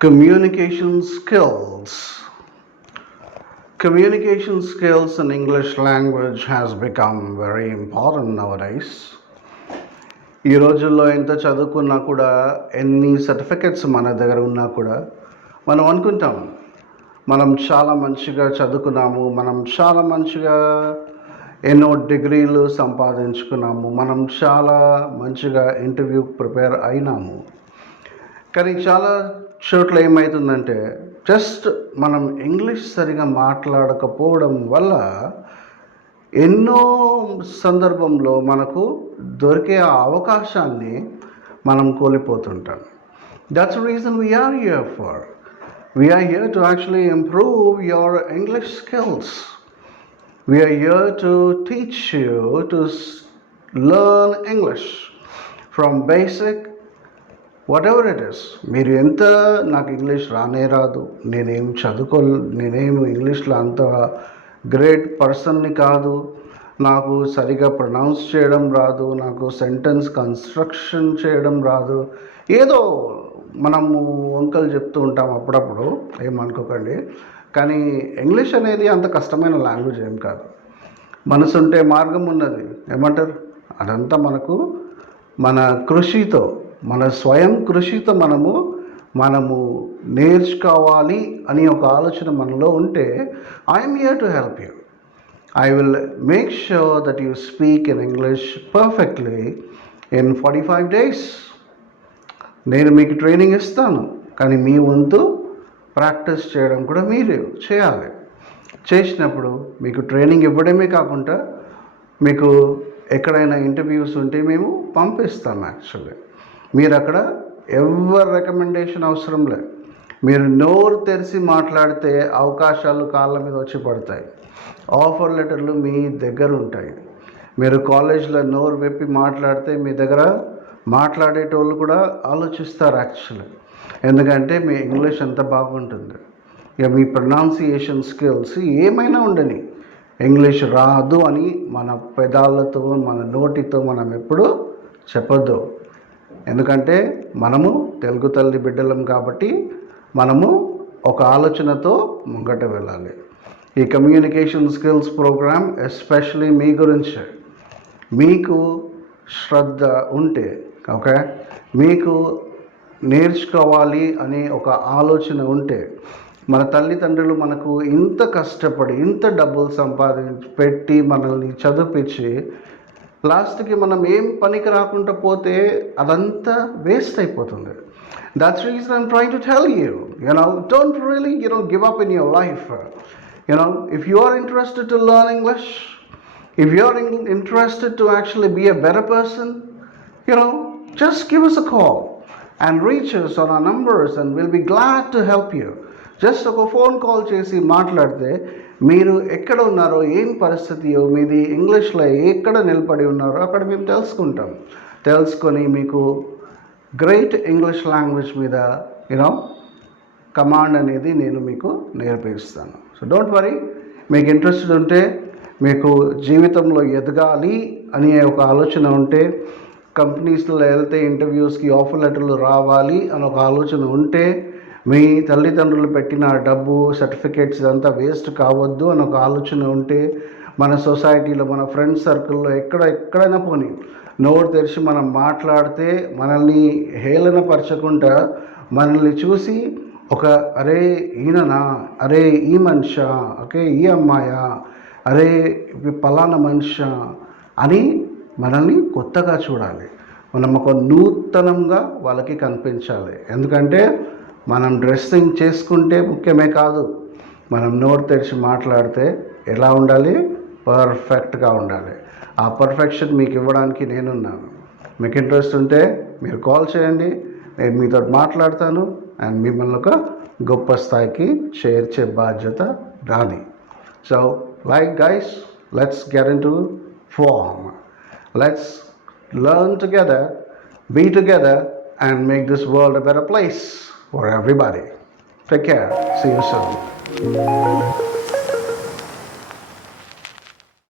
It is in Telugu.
Communication skills. Communication skills in English language has become very important nowadays. ఈ రోజుల్లో ఎంత చదువుకున్నా కూడా, ఎన్ని సర్టిఫికెట్స్ మన దగ్గర ఉన్నా కూడా మనం అనుకుంటాం మనం చాలా మంచిగా చదువుకున్నాము, మనం చాలా మంచిగా ఎన్నో డిగ్రీలు సంపాదించుకున్నాము, మనం చాలా మంచిగా ఇంటర్వ్యూకి ప్రిపేర్ అయినాము. కానీ చాలా చోట్ల ఏమవుతుందంటే జస్ట్ మనం ఇంగ్లీష్ సరిగా మాట్లాడకపోవడం వల్ల ఎన్నో సందర్భంలో మనకు దొరికే ఆ అవకాశాన్ని మనం కోల్పోతుంటాం. That's reason we're here for. We're here to actually improve your English skills. We're here to teach you to learn English from basic whatever it is. మీరు ఎంత నాకు ఇంగ్లీష్ రానే రాదు, నేనేం ఇంగ్లీష్లో అంత గ్రేట్ పర్సన్ని కాదు, నాకు సరిగా ప్రొనౌన్స్ చేయడం రాదు, నాకు సెంటెన్స్ కన్స్ట్రక్షన్ చేయడం రాదు, ఏదో మనము వంకలు చెప్తూ ఉంటాం అప్పుడప్పుడు, ఏమనుకోకండి. కానీ ఇంగ్లీష్ అనేది అంత కష్టమైన లాంగ్వేజ్ ఏం కాదు. మనసుంటే మార్గం ఉన్నది ఏమంటారు, అదంతా మన కృషితో, మన స్వయం కృషితో మనము నేర్చుకోవాలి అని ఒక ఆలోచన మనలో ఉంటే, I'm here to help you. I will make sure that you speak in English perfectly in 45 days. నేను మీకు ట్రైనింగ్ ఇస్తాను, కానీ మీ వంతు ప్రాక్టీస్ చేయడం కూడా మీరు చేయాలి. చేసినప్పుడు మీకు ట్రైనింగ్ ఇవ్వడమే కాకుండా మీకు ఎక్కడైనా ఇంటర్వ్యూస్ ఉంటే మేము పంపిస్తాం. యాక్చువల్లీ మీరు అక్కడ ఎవరి రికమెండేషన్ అవసరం లేదు. మీరు నోరు తెరిచి మాట్లాడితే అవకాశాలు కాళ్ళ మీద వచ్చి పడతాయి. ఆఫర్ లెటర్లు మీ దగ్గర ఉంటాయి. మీరు కాలేజ్లో నోరు విప్పి మాట్లాడితే మీ దగ్గర మాట్లాడేటోళ్ళు కూడా ఆలోచిస్తారు యాక్చువల్లీ. ఎందుకంటే మీ ఇంగ్లీష్ ఎంత బాగుంటుంది. ఇక మీ ప్రొనౌన్సియేషన్ స్కిల్స్ ఏమైనా ఉండని, ఇంగ్లీష్ రాదు అని మన పెదాలతో మన నోటితో మనం ఎప్పుడు చెప్పొద్దు. ఎందుకంటే మనము తెలుగు తల్లి బిడ్డలం కాబట్టి మనము ఒక ఆలోచనతో ముంగట వెళ్ళాలి. ఈ కమ్యూనికేషన్ స్కిల్స్ ప్రోగ్రామ్ ఎస్పెషలీ మీ గురించి. మీకు శ్రద్ధ ఉంటే, ఓకే, మీకు నేర్చుకోవాలి అనే ఒక ఆలోచన ఉంటే, మన తల్లిదండ్రులు మనకు ఇంత కష్టపడి ఇంత డబ్బులు సంపాదించి పెట్టి మనల్ని చదివించి లాస్ట్కి మనం ఏం పనికి రాకుండా పోతే అదంతా వేస్ట్ అయిపోతుంది. That's the reason I'm trying to tell you, don't really, give up in your life. If you are interested to learn English, if you are interested to actually be a better person, just give us a call and reach us on our numbers and we'll be glad to help you. Just ఒక ఫోన్ కాల్ చేసి మాట్లాడితే మీరు ఎక్కడ ఉన్నారో, ఏం పరిస్థితియో, మీది ఇంగ్లీష్లో ఎక్కడ నిలబడి ఉన్నారో అక్కడ మేము తెలుసుకొని మీకు గ్రేట్ ఇంగ్లీష్ లాంగ్వేజ్ మీద కమాండ్ అనేది నేను మీకు నేర్పిస్తాను. So don't worry. మీకు ఇంట్రెస్టెడ్ ఉంటే, మీకు జీవితంలో ఎదగాలి అనే ఒక ఆలోచన ఉంటే, కంపెనీస్లో వెళ్తే ఇంటర్వ్యూస్కి ఆఫర్ లెటర్లు రావాలి అని ఒక ఆలోచన ఉంటే, మీ తల్లిదండ్రులు పెట్టిన డబ్బు సర్టిఫికేట్స్ ఇదంతా వేస్ట్ కావద్దు అని ఒక ఆలోచన ఉంటే, మన సొసైటీలో మన ఫ్రెండ్స్ సర్కిల్లో ఎక్కడైనా పోనీ నోరు తెరిచి మనం మాట్లాడితే మనల్ని హేళనపరచకుండా మనల్ని చూసి అరే ఈయననా, అరే ఈ మనిషా, ఓకే ఈ అమ్మాయా, అరే పలానా మనిషా అని మనల్ని కొత్తగా చూడాలి. మనం ఒక నూతనంగా వాళ్ళకి కనిపించాలి. ఎందుకంటే మనం డ్రెస్సింగ్ చేసుకుంటే ముఖ్యమే కాదు, మనం నోరు తెరిచి మాట్లాడితే ఎలా ఉండాలి, పర్ఫెక్ట్గా ఉండాలి. ఆ పర్ఫెక్షన్ మీకు ఇవ్వడానికి నేనున్నాను. మీకు ఇంట్రెస్ట్ ఉంటే మీరు కాల్ చేయండి, నేను మీతో మాట్లాడతాను అండ్ మిమ్మల్ని ఒక గొప్ప స్థాయికి చేర్చే బాధ్యత నాది. So guys, let's get into form. Let's learn together, be together and make this world a better place for everybody. Take care. See you soon.